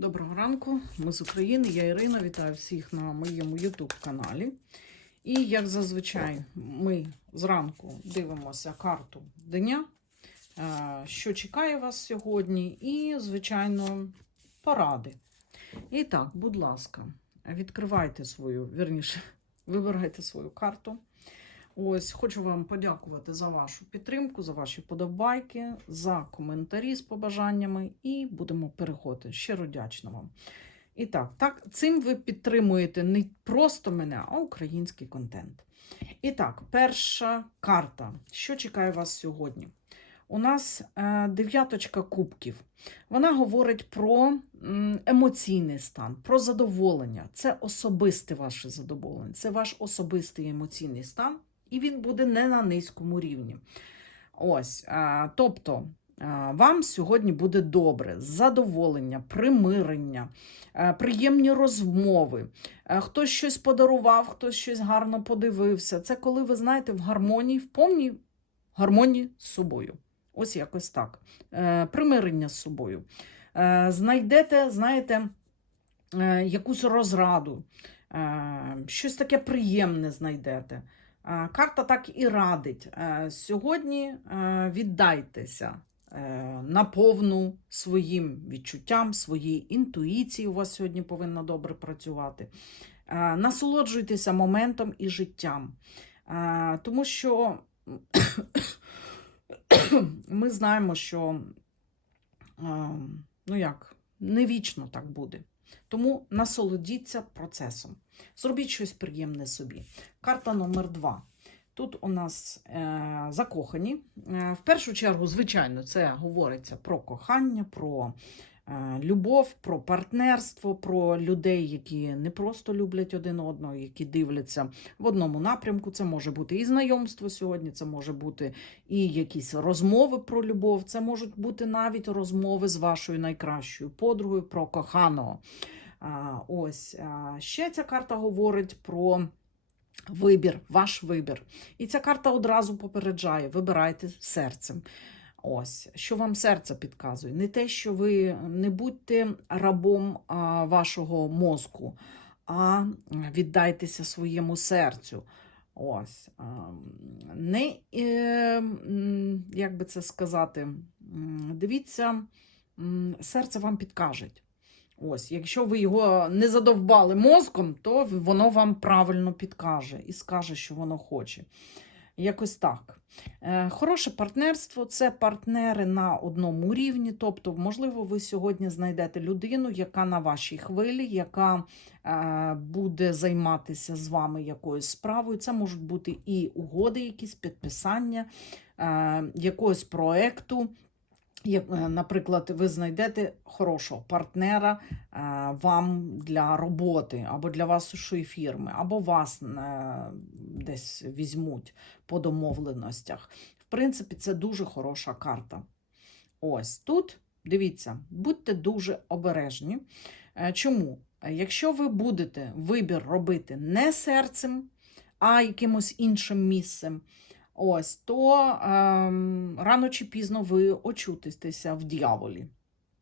Доброго ранку, ми з України. Я Ірина. Вітаю всіх на моєму YouTube каналі. І як зазвичай, ми зранку дивимося карту дня, е, що чекає вас сьогодні, і, звичайно, поради. І так, будь ласка, відкривайте свою, вірніше, вибирайте свою карту. Ось, хочу вам подякувати за вашу підтримку, за ваші подобайки, за коментарі з побажаннями, і будемо переходити. Щиро вдячна вам. І так, так, цим ви підтримуєте не просто мене, а український контент. І так, перша карта. Що чекає вас сьогодні? У нас е, дев'яточка кубків. Вона говорить про емоційний стан, про задоволення. Це особисте ваше задоволення, це ваш особистий емоційний стан і він буде не на низькому рівні. Ось, тобто. Вам сьогодні буде добре, задоволення, примирення, приємні розмови. Хтось щось подарував, хтось щось гарно подивився. Це коли ви знаєте в гармонії, в повній гармонії з собою. Ось якось так. Е, Примирення з собою. Е, Знайдете, знаєте, е, якусь розраду, щось таке приємне знайдете. Е, Карта так і радить. Е, Сьогодні е, віддайтеся наповну своїм відчуттям, своїй інтуїції. У вас сьогодні повинна добре працювати. Насолоджуйтеся моментом і життям. Тому що ми знаємо, що е, ну як, не вічно так буде. Тому насолодіться процесом. Зробіть щось приємне собі. Карта номер два. Тут у нас е, закохані. Е, в першу чергу, звичайно, це говориться про кохання, про любов, про партнерство, про людей, які не просто люблять один одного, які дивляться в одному напрямку. Це може бути і знайомство сьогодні, це може бути і якісь розмови про любов, це можуть бути навіть розмови з вашою найкращою подругою про коханого. А, ось а, ще ця карта говорить про вибір, ваш вибір. І ця карта одразу попереджає: вибирайте серцем. Ось, що вам серце підказує. Не те, що ви не будьте рабом вашого мозку, а віддайтеся своєму серцю. Ось. Не, е, як би це сказати, дивіться, серце вам підкаже. Ось, якщо ви його не задовбали мозком, то воно вам правильно підкаже і скаже, що воно хоче. Якось так. Е, Хороше партнерство це партнери на одному рівні. Тобто, можливо, ви сьогодні знайдете людину, яка на вашій хвилі, яка е, буде займатися з вами якоюсь справою. Це можуть бути і угоди, якісь підписання е, якогось проекту. Е, наприклад, ви знайдете хорошого партнера е, вам для роботи або для вашої фірми, або вас е, десь візьмуть по домовленостях. В принципі, це дуже хороша карта. Ось тут, дивіться, будьте дуже обережні. Чому? Якщо ви будете вибір робити не серцем, а якимось іншим місцем, ось, то ем, рано чи пізно ви очутитеся в дияволі.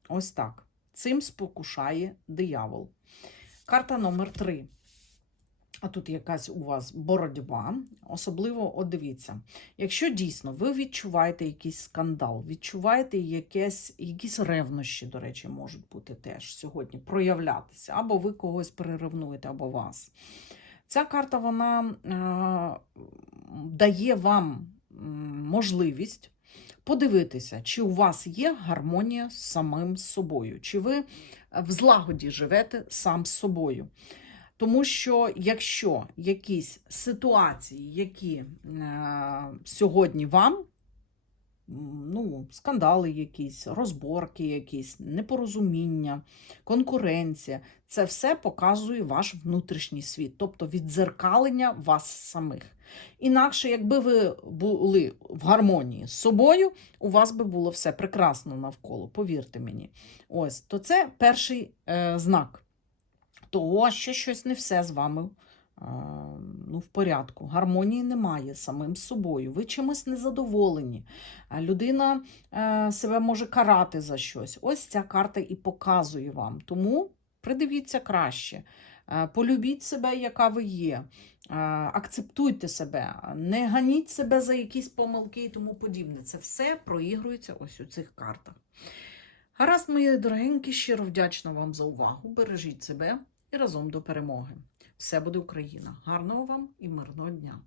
Ось так. Цим спокушає диявол. Карта номер 3. А тут якась у вас боротьба. Особливо, от дивіться, якщо дійсно ви відчуваєте якийсь скандал, відчуваєте якесь, якісь ревнощі, до речі, можуть бути теж сьогодні проявлятися, або ви когось переревнуєте, або вас. Ця карта вона е, дає вам можливість подивитися, чи у вас є гармонія з самим собою, чи ви в злагоді живете сам з собою. Тому що якщо якісь ситуації, які е, сьогодні вам, ну, скандали якісь, розборки якісь, непорозуміння, конкуренція, це все показує ваш внутрішній світ, тобто віддзеркалення вас самих. Інакше, якби ви були в гармонії з собою, у вас би було все прекрасно навколо, повірте мені. Ось, то це перший е, знак того, що щось не все з вами ну, в порядку. Гармонії немає самим собою. Ви чимось незадоволені. Людина е, себе може карати за щось. Ось ця карта і показує вам. Тому придивіться краще. Е, Полюбіть себе, яка ви є. Е, Акцептуйте себе, не ганіть себе за якісь помилки і тому подібне. Це все проігрується ось у цих картах. Гаразд, мої дорогенькі, щиро вдячна вам за увагу. Бережіть себе і разом до перемоги. Все буде Україна. Гарного вам і мирного дня!